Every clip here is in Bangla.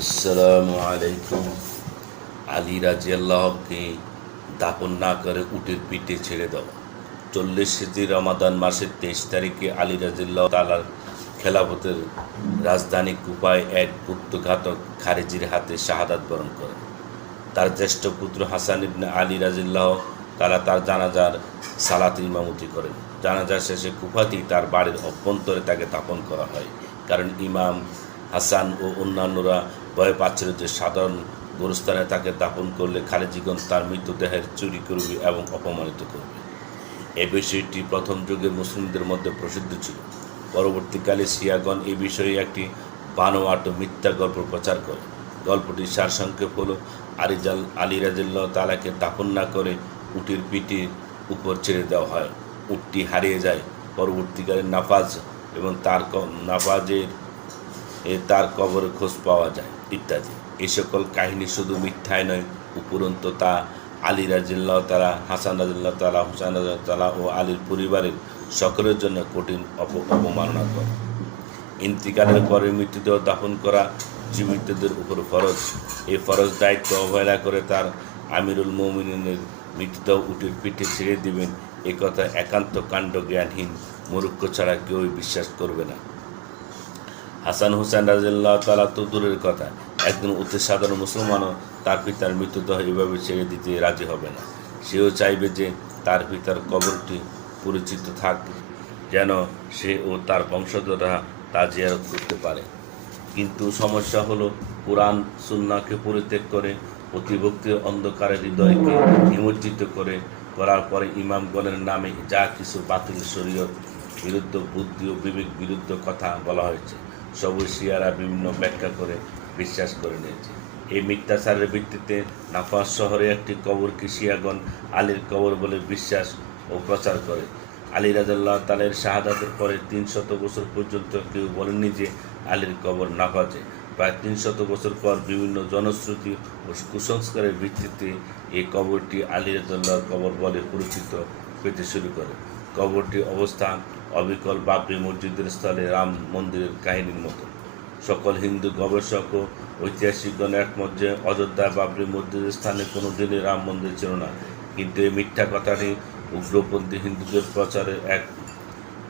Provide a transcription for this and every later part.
আসসালামু আলাইকুম। আলী রাজিয়াল্লাহকে দাপন না করে উটের পিঠে ছেড়ে দাও। চল্লিশ সিদ্ধি রমাদান মাসের তেইশ তারিখে আলী রাজিল্লাহ তালার খেলাফতের রাজধানী কুপায় এক গুপ্তঘাতক খারেজির হাতে শাহাদাত বরণ করেন তার জ্যেষ্ঠ পুত্র হাসান ইবনে আলী রাজিল্লাহ তারা তার জানাজার সালাত ইমামতি করেন। জানাজার শেষে কুফাতেই তার বাড়ির অভ্যন্তরে তাকে দাপন করা হয়। কারণ ইমাম হাসান ও অন্যান্যরা ভয় পাচ্ছিল যে সাধারণ গোরস্থানে তাকে দাপন করলে খালেজিগণ তার মৃতদেহের চুরি করবে এবং অপমানিত করবে। এ বিষয়টি প্রথম যুগের মুসলিমদের মধ্যে প্রসিদ্ধ ছিল। পরবর্তীকালে সিয়াগণ এই বিষয়ে একটি বানোয়াট মিথ্যা গল্প প্রচার করে। গল্পটির সারসংক্ষেপ হল আলিজাল আলী রাজিল্লাহ তালাকে দাপন না করে উটির পিঠির উপর ছেড়ে দেওয়া হয়। উটটি হারিয়ে যায়। পরবর্তীকালে নাফাজ এবং তার নাফাজের এ তার কবরে খোঁজ পাওয়া যায়, ইত্যাদি। এই সকল কাহিনী শুধু মিথ্যায় নয়, উপরন্ত তা আলী রাজিল্লাহ তালা হাসান রাজিল্লাহ তালা হুসান তালা ও আলীর পরিবারের সকলের জন্য কঠিন অপ, অবমাননা করে। ইন্তিকালের পরে মৃত্যুদেহ দাফন করা জীবিতদের উপর ফরজ। এই ফরজ দায়িত্ব অবহেলা করে তার আমিরুল মৌমিনের মৃতদেহ উটের পিঠে ছেড়ে দেবেন। এ কথা একান্ত কাণ্ড জ্ঞানহীন মূর্খ ছাড়া কেউই বিশ্বাস করবে না। হাসান হুসেন রাজিল্লাহ তালা তো দূরের কথা। একজন অতি সাধারণ মুসলমানও তার পিতার মৃতদেহ এভাবে ছেড়ে দিতে রাজি হবে না। সেও চাইবে যে তার পিতার কবরটি পরিচিত থাক, যেন সে ও তার বংশধররা তা জিয়ারত করতে পারে। কিন্তু সমস্যা হলো, কোরআন সুন্নাকে পরিত্যাগ করে, অতিভক্তির অন্ধকারের হৃদয়কে নিমজ্জিত করে, করার পরে ইমামগণের নামে যা কিছু বাতিল শরীয়ত বিরুদ্ধ বুদ্ধি ও বিবেক বিরুদ্ধ কথা বলা হয়েছে। সবই শিয়ারা বিভিন্ন ব্যাখ্যা করে বিশ্বাস করে নিয়েছে। এই মিথ্যাচারের ভিত্তিতে নাফাস শহরে একটি কবরকে শিয়াগণ আলীর কবর বলে বিশ্বাস ও প্রচার করে। আলী রাজাল্লাহ তালের শাহাদাতের পরে তিন শত বছর পর্যন্ত কেউ বলেননি যে আলীর কবর নাফাজে। প্রায় তিন শত বছর পর বিভিন্ন জনশ্রুতি ও কুসংস্কারের ভিত্তিতে এই কবরটি আলী রাজাল্লাহর কবর বলে পরিচিত পেতে শুরু করে। কবরটি অবস্থান অবিকল বাবরি মসজিদের স্থলে রাম মন্দিরের কাহিনীর মতো। সকল হিন্দু গবেষক ও ঐতিহাসিকগণ একমত যে অযোধ্যা বাবরি মসজিদের স্থানে কোনো দিনই রাম মন্দির ছিল না। কিন্তু এই মিথ্যা কথাটি উগ্রপন্থী হিন্দুদের প্রচারে এক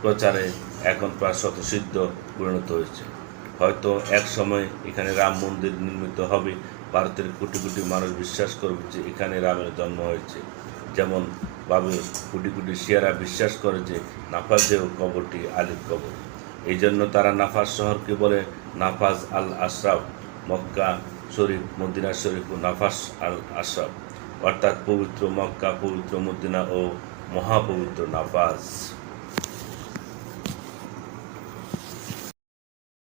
প্রচারে এখন প্রায় শতসিদ্ধ পরিণত হয়েছে। হয়তো এক সময় এখানে রাম মন্দির নির্মিত হবে, ভারতের কোটি কোটি মানুষ বিশ্বাস করবে যে এখানে রামের জন্ম হয়েছে। যেমন ভাবে কোটি কোটি শিয়ারা বিশ্বাস করে যে নাফাজেও কবরটি আলীর কবর। এই জন্য তারা নাফাজ শহরকে বলে নাফাজ আল আশরাফ, মক্কা শরীফ, মদিনা শরীফ ও নাফাস আল আশরাফ। অর্থাৎ পবিত্র মক্কা, পবিত্র মদিনা ও মহাপবিত্র নাফাজ